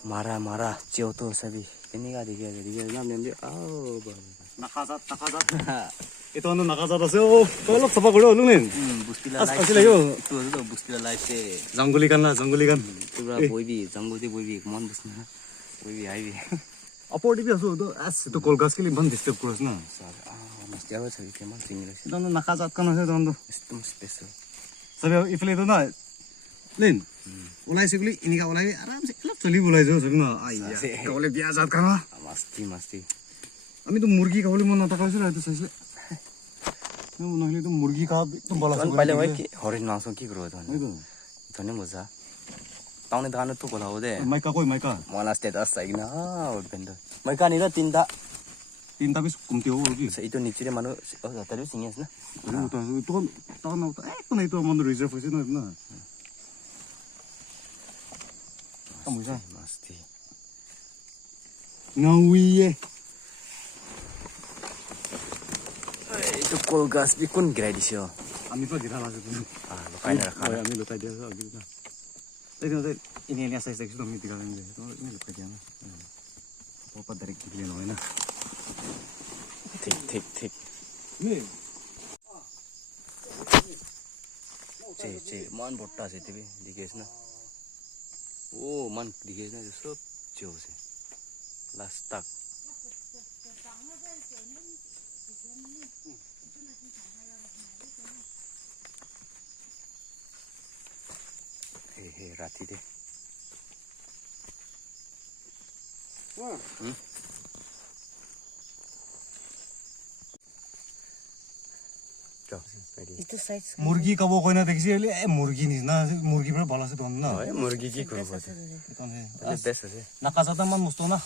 Marah marah ciao tuh sabi. Ini kan dia nam dia. Oh, nakazat. Ito ano nakazat ase o tolok sapa kore olungen. Bustila life. Asile yo. Itu bustila life se. Jangoli kan. Pura boy bi mon busna. Boy bi ai bi. Apor dibi aso to as to kolgas ke liban disturb koros na. Mesti awal sabi keman tinggal sih. Ito ano nakazat kan ase to Sistem special. sabi ifle to na len ulai siguli ini ka ulai आराम से अलग चली बुलाई जो सुन ना आइया कबले बिया जात करना मस्ती আমি তো মুরগি খাবলে মন না থাকাইছিল এত সাইছে আমি মনে হইলে তো মুরগি খাব তো বলা Tuan paling baik horin langsung ki kro tuan. আইতো Tuan ni moza. Tahun ni tahan tu bola ode. মাইকা কই মাইকা Mana status lagi na. Benda. Mereka ni dah tindak. তিনটা পিস কমতে হবো কি Sa itu ni ciri manu. Oh, tadi singes na. তো তখন তখন এখন এই তো আমাদের রিজার্ভ হয়েছে না না কামুজা Masti. নাউইয়ে Itu kolgas bikun gerai di sini. আমি তো দিরা আছে তুমি Lokai na rakana. আমি লোকাই দিয়া আগে না এই তো ইনি এনে সাইজ দেখছো আমি দিরা নেই তো ইনি লোকাই দিয়া না পপা ডাইরেক্ট দিলে নয় না Tik. নে Cek. Man botta sih tu bi. Diges na. Oh, man diges na so jauh sih. Last tak. Hei, rati deh. Itu size মুরগি কাবো কই না দেখছি এলে মুরগি নিস না মুরগি পরে ভালো আছে তো না Oh, murgi ki kuro buat. এখন হে Best sih. নাকাজাতা মান মস্ত না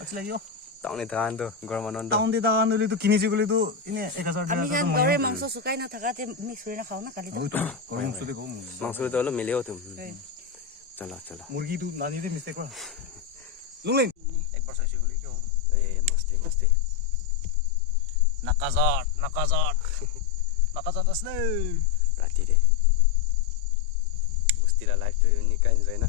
আচ্ছা লাগিও Tahun ni tahan tu. Gorman on. টাউন দি দাগান হলি তো কিনিছি গলি তো ইনে 1000 Kami টাকা kan dore mangso sukai na thakate mix করে না খাও না কালি তো ওই তো কই মুসু দেখো Maksud tu lo milih tu. Chala. মুরগি তো না দিতে মিস্টেক করা লুলেন একবার সাইছে গলি কি হবে Masti. নাকাজাত আসলে Rati deh. Mesti lah live tu ni kan enjoy na.